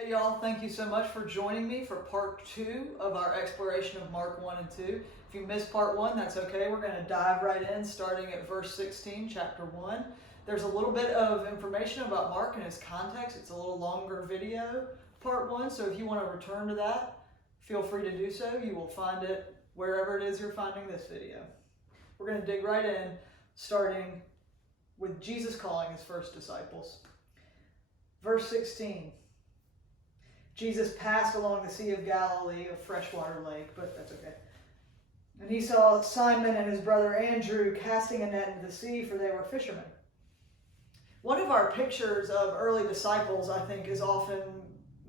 Hey y'all, thank you so much for joining me for part 2 of our exploration of Mark 1 and 2. If you missed part 1, that's okay. We're going to dive right in starting at verse 16, chapter 1. There's a little bit of information about Mark and his context. It's a little longer video, part 1, so if you want to return to that, feel free to do so. You will find it wherever it is you're finding this video. We're going to dig right in, starting with Jesus calling his first disciples. Verse 16. Jesus passed along the Sea of Galilee, a freshwater lake, but that's okay. And he saw Simon and his brother Andrew casting a net into the sea, for they were fishermen. One of our pictures of early disciples, I think, is often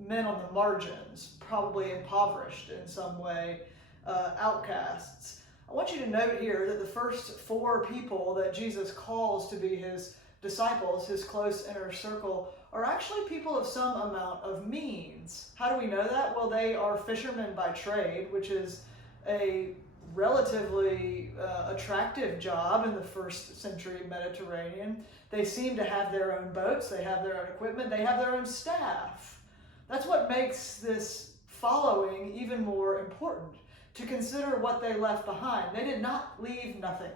men on the margins, probably impoverished in some way, outcasts. I want you to note here that the first 4 people that Jesus calls to be his disciples, his close inner circle, are actually people of some amount of means. How do we know that? Well, they are fishermen by trade, which is a relatively attractive job in the first century Mediterranean. They seem to have their own boats, they have their own equipment, they have their own staff. That's what makes this following even more important, to consider what they left behind. They did not leave nothing.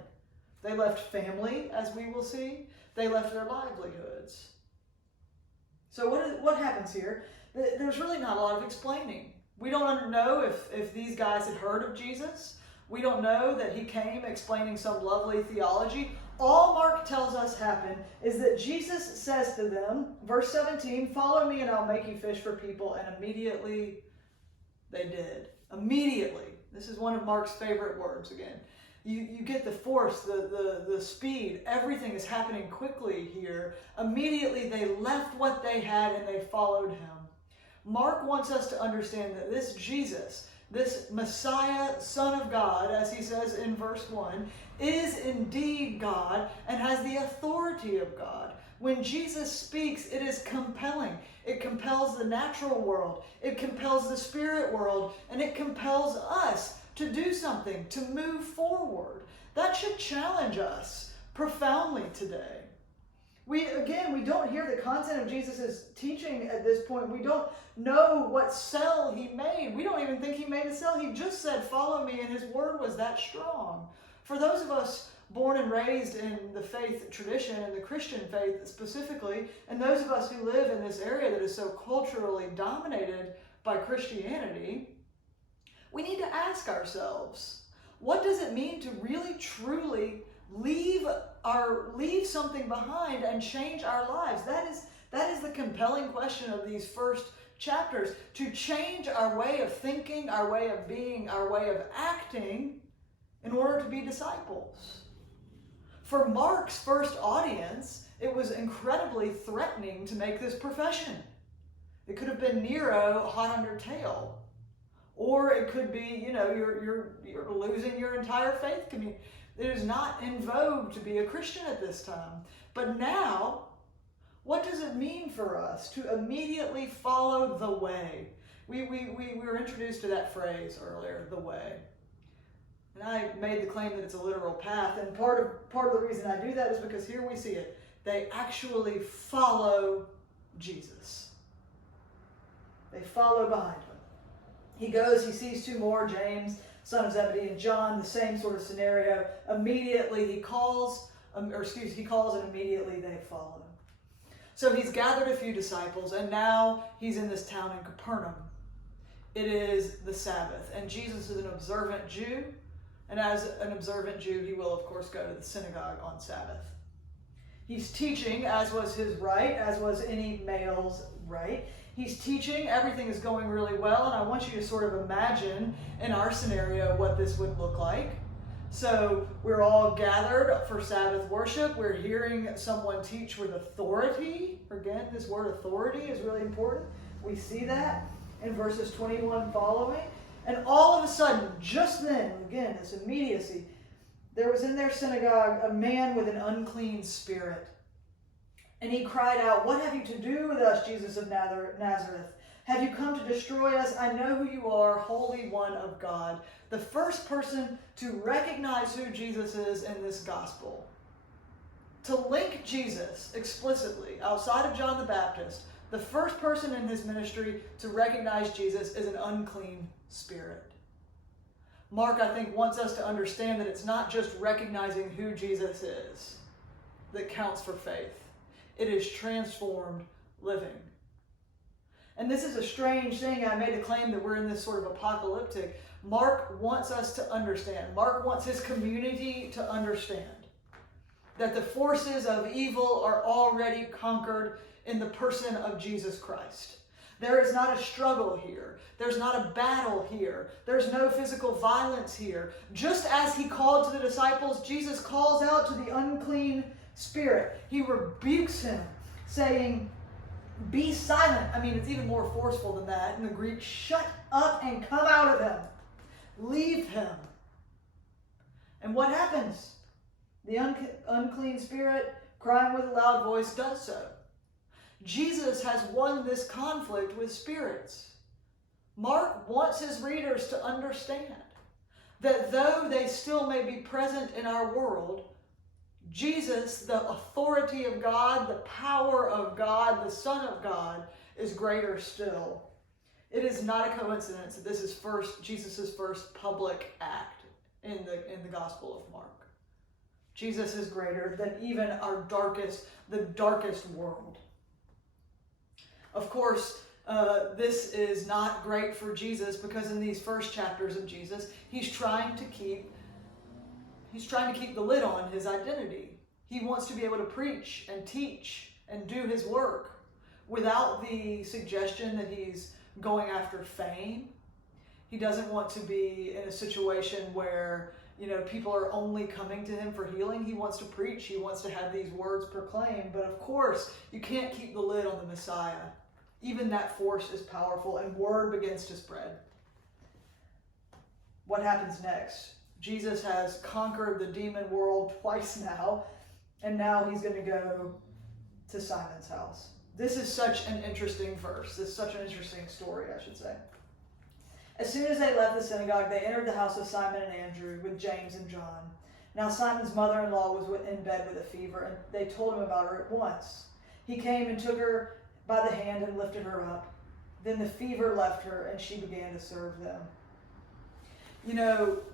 They left family, as we will see. They left their livelihoods. So what happens here? There's really not a lot of explaining. We don't know if these guys had heard of Jesus. We don't know that he came explaining some lovely theology. All Mark tells us happened is that Jesus says to them, verse 17, "Follow me and I'll make you fish for people." And immediately they did. Immediately. This is one of Mark's favorite words again. You get the force, the speed, everything is happening quickly here. Immediately they left what they had and they followed him. Mark wants us to understand that this Jesus, this Messiah, Son of God, as he says in verse 1, is indeed God and has the authority of God. When Jesus speaks, it is compelling. It compels the natural world, it compels the spirit world, and it compels us to do something, to move forward. That should challenge us profoundly today. We don't hear the content of Jesus' teaching at this point. We don't know what sell he made. We don't even think he made a sell. He just said, "Follow me," and his word was that strong. For those of us born and raised in the faith tradition, and the Christian faith specifically, and those of us who live in this area that is so culturally dominated by Christianity, we need to ask ourselves, what does it mean to really, truly leave something behind and change our lives? That is the compelling question of these first chapters. To change our way of thinking, our way of being, our way of acting in order to be disciples. For Mark's first audience, it was incredibly threatening to make this profession. It could have been Nero hot under tail. Or it could be, you're losing your entire faith community. It is not in vogue to be a Christian at this time. But now, what does it mean for us to immediately follow the way? We were introduced to that phrase earlier, the way. And I made the claim that it's a literal path. And part of the reason I do that is because here we see it. They actually follow Jesus. They follow behind him. He goes, he sees 2 more, James, son of Zebedee, and John, the same sort of scenario. Immediately he calls, and immediately they follow. So he's gathered a few disciples, and now he's in this town in Capernaum. It is the Sabbath, and Jesus is an observant Jew, and as an observant Jew, he will, of course, go to the synagogue on Sabbath. He's teaching, as was his right, as was any male's right. He's teaching, everything is going really well, and I want you to sort of imagine in our scenario what this would look like. So we're all gathered for Sabbath worship. We're hearing someone teach with authority. Again, this word authority is really important. We see that in verses 21 following. And all of a sudden, just then, again, this immediacy, there was in their synagogue a man with an unclean spirit. And he cried out, "What have you to do with us, Jesus of Nazareth? Have you come to destroy us? I know who you are, Holy One of God." The first person to recognize who Jesus is in this gospel. To link Jesus explicitly, outside of John the Baptist, The first person in his ministry to recognize Jesus is an unclean spirit. Mark, I think, wants us to understand that it's not just recognizing who Jesus is that counts for faith. It is transformed living. And this is a strange thing. I made a claim that we're in this sort of apocalyptic. Mark wants us to understand. Mark wants his community to understand that the forces of evil are already conquered in the person of Jesus Christ. There is not a struggle here. There's not a battle here. There's no physical violence here. Just as he called to the disciples, Jesus calls out to the unclean spirit. He rebukes him, saying, "Be silent." I mean, it's even more forceful than that in the Greek. Shut up and come out of him. Leave him. And what happens? The unclean spirit, crying with a loud voice, does so. Jesus has won this conflict with spirits. Mark wants his readers to understand that though they still may be present in our world, Jesus, the authority of God, the power of God, the Son of God, is greater still. It is not a coincidence that this is Jesus' first public act in the Gospel of Mark. Jesus is greater than even the darkest world. Of course, this is not great for Jesus because in these first chapters of Jesus, he's trying to keep the lid on his identity. He wants to be able to preach and teach and do his work without the suggestion that he's going after fame. He doesn't want to be in a situation where, people are only coming to him for healing. He wants to preach. He wants to have these words proclaimed. But of course, you can't keep the lid on the Messiah. Even that force is powerful, and word begins to spread. What happens next? Jesus has conquered the demon world twice now, and now he's going to go to Simon's house. This is such an interesting verse. This is such an interesting story, I should say. As soon as they left the synagogue, they entered the house of Simon and Andrew with James and John. Now Simon's mother-in-law was in bed with a fever, and they told him about her at once. He came and took her by the hand and lifted her up. Then the fever left her, and she began to serve them.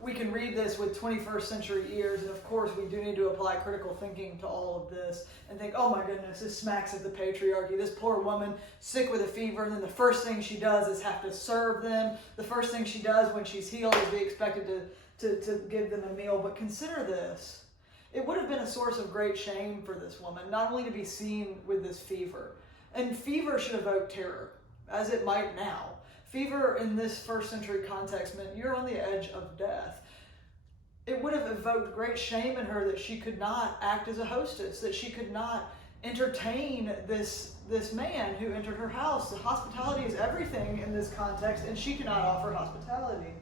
We can read this with 21st century ears, and of course we do need to apply critical thinking to all of this and think, oh my goodness, this smacks of the patriarchy. This poor woman, sick with a fever, and then the first thing she does is have to serve them. The first thing she does when she's healed is be expected to give them a meal. But consider this. It would have been a source of great shame for this woman, not only to be seen with this fever. And fever should evoke terror, as it might now. Fever in this first century context meant you're on the edge of death. It would have evoked great shame in her that she could not act as a hostess, that she could not entertain this man who entered her house. The hospitality is everything in this context, and she cannot offer hospitality.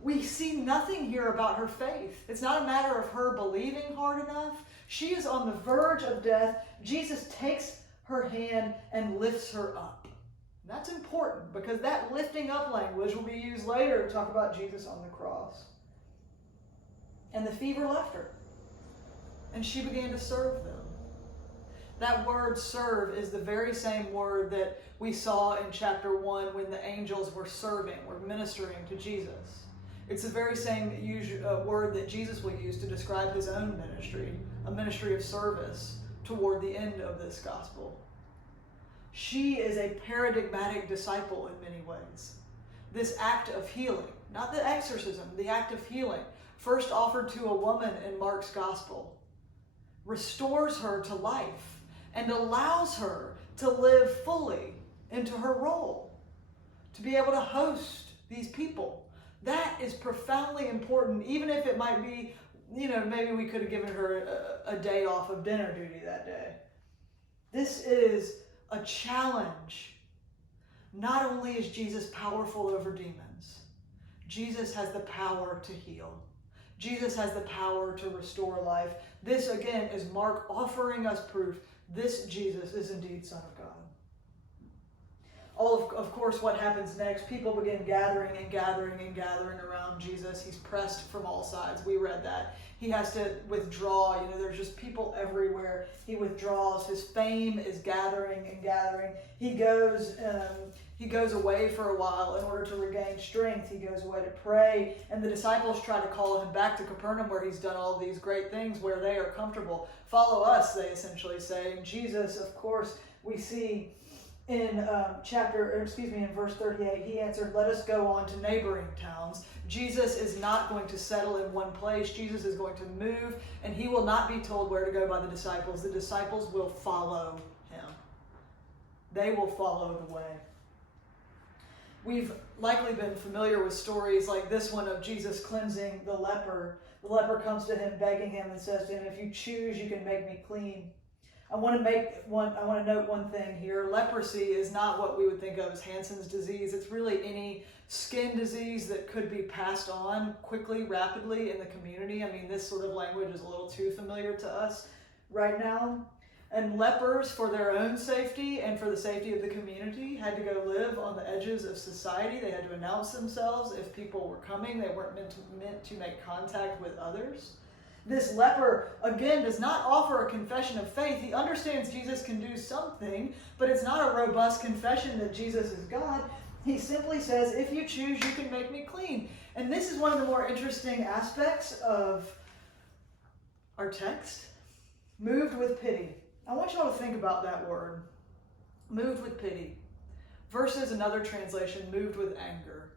We see nothing here about her faith. It's not a matter of her believing hard enough. She is on the verge of death. Jesus takes her hand and lifts her up. That's important because that lifting up language will be used later to talk about Jesus on the cross. And the fever left her, and she began to serve them. That word serve is the very same word that we saw in chapter 1 when the angels were ministering to Jesus. It's the very same word that Jesus will use to describe his own ministry, a ministry of service toward the end of this gospel. She is a paradigmatic disciple in many ways. This act of healing, not the exorcism, the act of healing, first offered to a woman in Mark's gospel, restores her to life and allows her to live fully into her role, to be able to host these people. That is profoundly important, even if it might be, maybe we could have given her a day off of dinner duty that day. This is a challenge. Not only is Jesus powerful over demons, Jesus has the power to heal. Jesus has the power to restore life. This, again, is Mark offering us proof this Jesus is indeed Son of God. of course, what happens next? People begin gathering and gathering and gathering around Jesus. He's pressed from all sides. We read that. He has to withdraw. There's just people everywhere. He withdraws. His fame is gathering and gathering. He goes away for a while in order to regain strength. He goes away to pray. And the disciples try to call him back to Capernaum, where he's done all these great things, where they are comfortable. Follow us, they essentially say. And Jesus, of course, we see in verse 38, he answered, "Let us go on to neighboring towns." Jesus is not going to settle in one place. Jesus is going to move, and he will not be told where to go by the disciples. The disciples will follow him. They will follow the way. We've likely been familiar with stories like this one of Jesus cleansing the leper. The leper comes to him begging him and says to him, "If you choose, you can make me clean." I want to note one thing here. Leprosy is not what we would think of as Hansen's disease. It's really any skin disease that could be passed on quickly, rapidly in the community. I mean, this sort of language is a little too familiar to us right now. And lepers, for their own safety and for the safety of the community, had to go live on the edges of society. They had to announce themselves if people were coming. They weren't meant to make contact with others. This leper, again, does not offer a confession of faith. He understands Jesus can do something, but it's not a robust confession that Jesus is God. He simply says, "If you choose, you can make me clean." And this is one of the more interesting aspects of our text. Moved with pity. I want y'all to think about that word. Moved with pity. Versus another translation, moved with anger.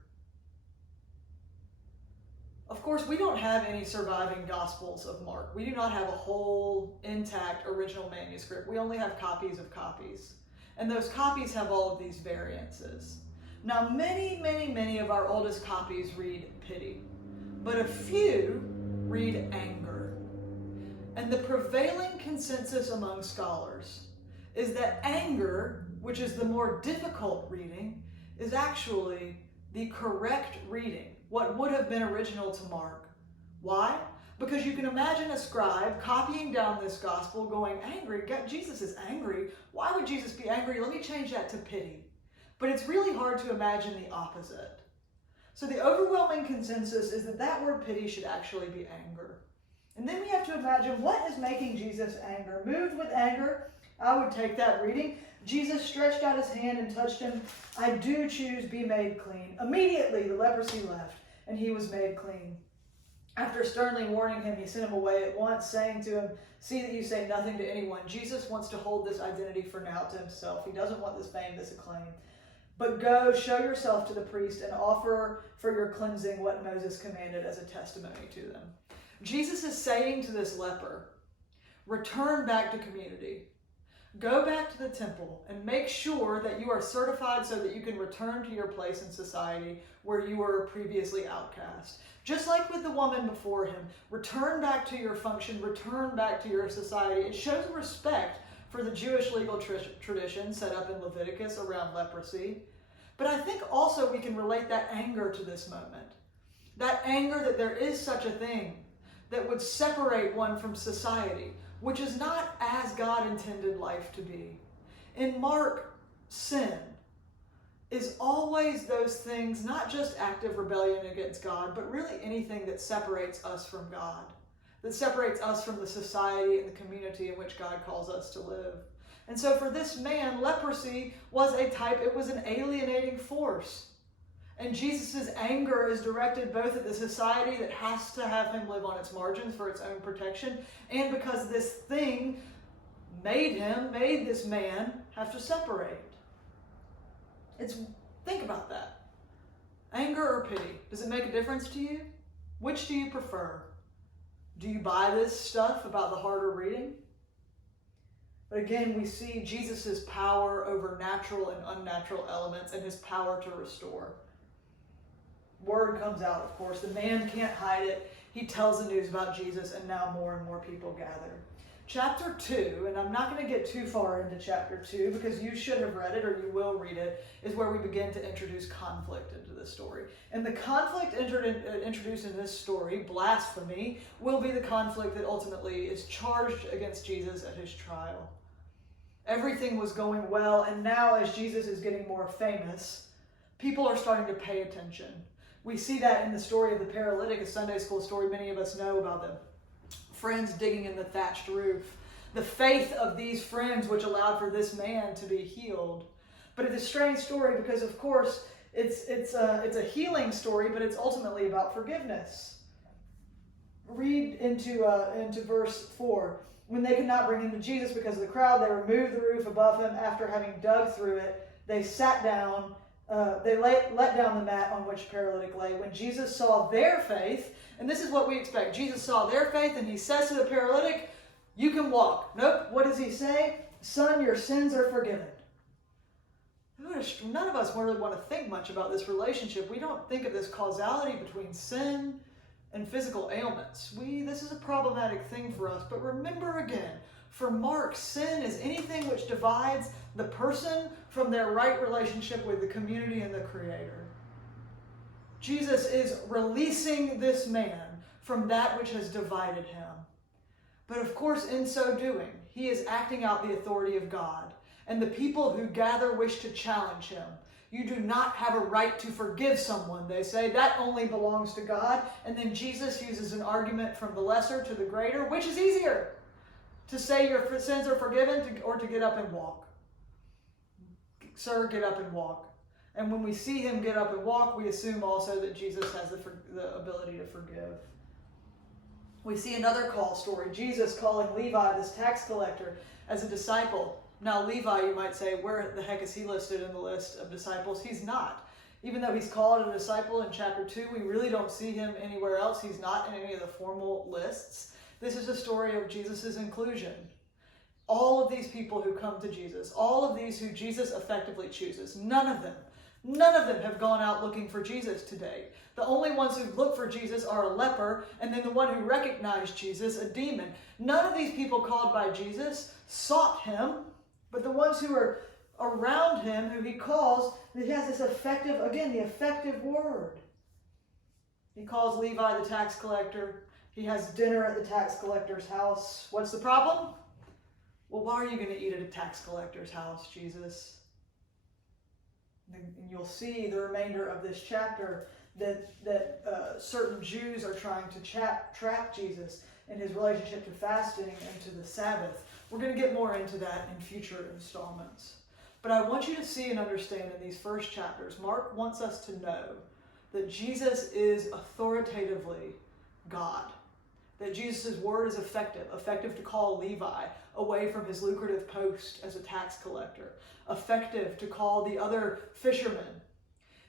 Of course, we don't have any surviving Gospels of Mark. We do not have a whole, intact, original manuscript. We only have copies of copies. And those copies have all of these variances. Now, many of our oldest copies read pity, but a few read anger. And the prevailing consensus among scholars is that anger, which is the more difficult reading, is actually the correct reading. What would have been original to Mark. Why? Because you can imagine a scribe copying down this gospel going, "Angry? God, Jesus is angry. Why would Jesus be angry? Let me change that to pity." But it's really hard to imagine the opposite. So the overwhelming consensus is that that word pity should actually be anger. And then we have to imagine, what is making Jesus angry? Moved with anger, I would take that reading. Jesus stretched out his hand and touched him. "I do choose, be made clean." Immediately the leprosy left, and he was made clean. After sternly warning him, he sent him away at once, saying to him, "See that you say nothing to anyone." Jesus wants to hold this identity for now to himself. He doesn't want this fame, this acclaim. "But go, show yourself to the priest, and offer for your cleansing what Moses commanded as a testimony to them." Jesus is saying to this leper, return back to community. Go back to the temple and make sure that you are certified so that you can return to your place in society where you were previously outcast. Just like with the woman before him, return back to your function, return back to your society. It shows respect for the Jewish legal tradition set up in Leviticus around leprosy. But I think also we can relate that anger to this moment. That anger that there is such a thing that would separate one from society, which is not as God intended life to be. In Mark, sin is always those things, not just active rebellion against God, but really anything that separates us from God, that separates us from the society and the community in which God calls us to live. And so for this man, leprosy was it was an alienating force. And Jesus' anger is directed both at the society that has to have him live on its margins for its own protection, and because this thing made this man have to separate. Think about that. Anger or pity? Does it make a difference to you? Which do you prefer? Do you buy this stuff about the harder reading? But again, we see Jesus' power over natural and unnatural elements and his power to restore. Word comes out, of course. The man can't hide it. He tells the news about Jesus, and now more and more people gather. Chapter 2, and I'm not going to get too far into chapter 2 because you should have read it or you will read it, is where we begin to introduce conflict into the story. And the conflict introduced in this story, blasphemy, will be the conflict that ultimately is charged against Jesus at his trial. Everything was going well, and now as Jesus is getting more famous, people are starting to pay attention. We see that in the story of the paralytic, a Sunday school story many of us know about them. Friends digging in the thatched roof. The faith of these friends which allowed for this man to be healed. But it's a strange story because, of course, it's a healing story, but it's ultimately about forgiveness. Read into verse 4. When they could not bring him to Jesus because of the crowd, they removed the roof above him. After having dug through it, they sat down. They let down the mat on which the paralytic lay. When Jesus saw their faith, and this is what we expect. Jesus saw their faith, and he says to the paralytic, "You can walk." Nope. What does he say? "Son, your sins are forgiven." None of us really want to think much about this relationship. We don't think of this causality between sin and physical ailments. This is a problematic thing for us. But remember again, for Mark, sin is anything which divides the person from their right relationship with the community and the Creator. Jesus is releasing this man from that which has divided him. But of course, in so doing, he is acting out the authority of God. And the people who gather wish to challenge him. You do not have a right to forgive someone, they say. That only belongs to God. And then Jesus uses an argument from the lesser to the greater. Which is easier? To say your sins are forgiven or to get up and walk? Sir, get up and walk. And when we see him get up and walk, we assume also that Jesus has the ability to forgive. We see another call story. Jesus calling Levi, this tax collector, as a disciple. Now, Levi, you might say, where the heck is he listed in the list of disciples? He's not. Even though he's called a disciple in chapter 2, we really don't see him anywhere else. He's not in any of the formal lists. This is a story of Jesus' inclusion. All of these people who come to Jesus, all of these who Jesus effectively chooses, none of them have gone out looking for Jesus today. The only ones who look for Jesus are a leper, and then the one who recognized Jesus, a demon. None of these people called by Jesus sought him. But the ones who are around him, who he calls, he has this effective, again, the effective word. He calls Levi the tax collector. He has dinner at the tax collector's house. What's the problem? Well, why are you going to eat at a tax collector's house, Jesus? And you'll see the remainder of this chapter that certain Jews are trying to trap Jesus in his relationship to fasting and to the Sabbath. We're going to get more into that in future installments. But I want you to see and understand in these first chapters, Mark wants us to know that Jesus is authoritatively God. That Jesus' word is effective to call Levi away from his lucrative post as a tax collector, effective to call the other fishermen.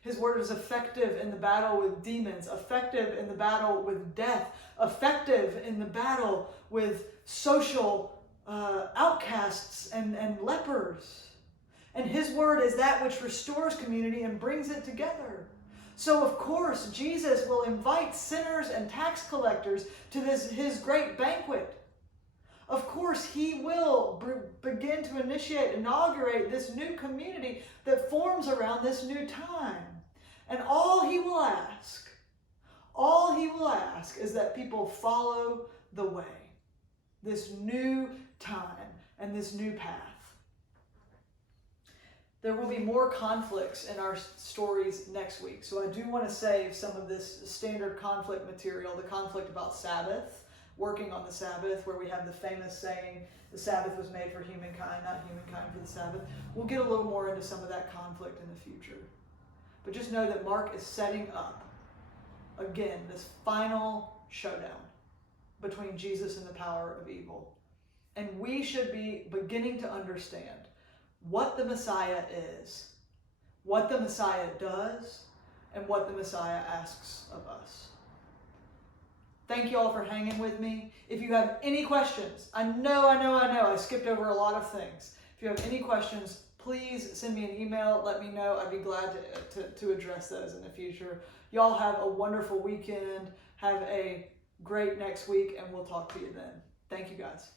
His word is effective in the battle with demons, effective in the battle with death, effective in the battle with social outcasts and lepers. And his word is that which restores community and brings it together. So of course, Jesus will invite sinners and tax collectors to his great banquet. Of course, he will begin to inaugurate this new community that forms around this new time. And all he will ask is that people follow the way. This new time and this new path. There will be more conflicts in our stories next week. So I do want to save some of this standard conflict material, the conflict about Sabbath, working on the Sabbath, where we have the famous saying, the Sabbath was made for humankind, not humankind for the Sabbath. We'll get a little more into some of that conflict in the future. But just know that Mark is setting up, again, this final showdown between Jesus and the power of evil. And we should be beginning to understand what the Messiah is, what the Messiah does, and what the Messiah asks of us. Thank you all for hanging with me. If you have any questions, I know, I skipped over a lot of things. If you have any questions, please send me an email. Let me know. I'd be glad to address those in the future. Y'all have a wonderful weekend. Have a great next week, and we'll talk to you then. Thank you, guys.